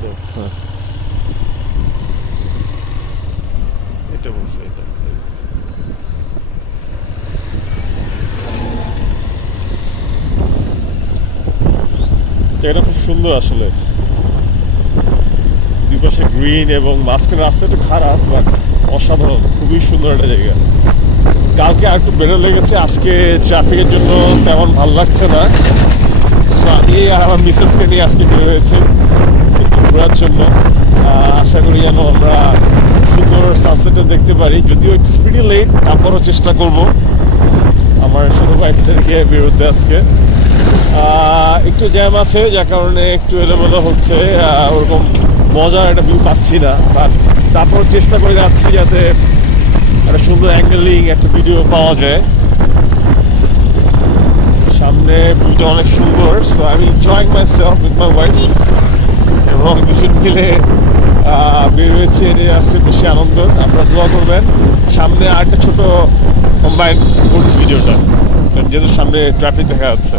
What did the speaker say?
সুন্দর। হ্যাঁ, এটা বলছে এটা। এটা খুব সুন্দর আসলে, দুই পাশে গ্রিন এবং মাঝখানে রাস্তা একটু খারাপ, বাট অসাধারণ, খুবই সুন্দর একটা জায়গা। কালকে আর একটু বেরো লেগেছে, আজকে ট্রাফিকের জন্য তেমন ভালো লাগছে না। সো আমি আর আমার মিসেসকে নিয়ে আজকে বের হয়েছি ঘোরার জন্য। আশা করি যেন আমরা সুন্দর সানসেটটা দেখতে পারি, যদিও ইটস প্রিটি লেট, তারপরও চেষ্টা করব আমার ছোটো বাইকটাকে বেরোতে। আজকে একটু জ্যাম আছে, যার কারণে একটু এলোমেলো হচ্ছে, ওরকম মজার একটা ভিউ পাচ্ছি না, বাট তারপর চেষ্টা করে যাচ্ছি যাতে একটা সুন্দর অ্যাঙ্গেলিং একটা ভিডিও পাওয়া যায়। সামনে ভিউটা অনেক সুন্দর, so I am enjoying my self with my wife, এবং দুজন মিলে বের হয়েছে, এটাই আসছে বেশি আনন্দ। আপনারা দোয়া করবেন। সামনে আরেকটা ছোটো কম্বাইন করছি ভিডিওটা, যেহেতু সামনে ট্রাফিক দেখা যাচ্ছে।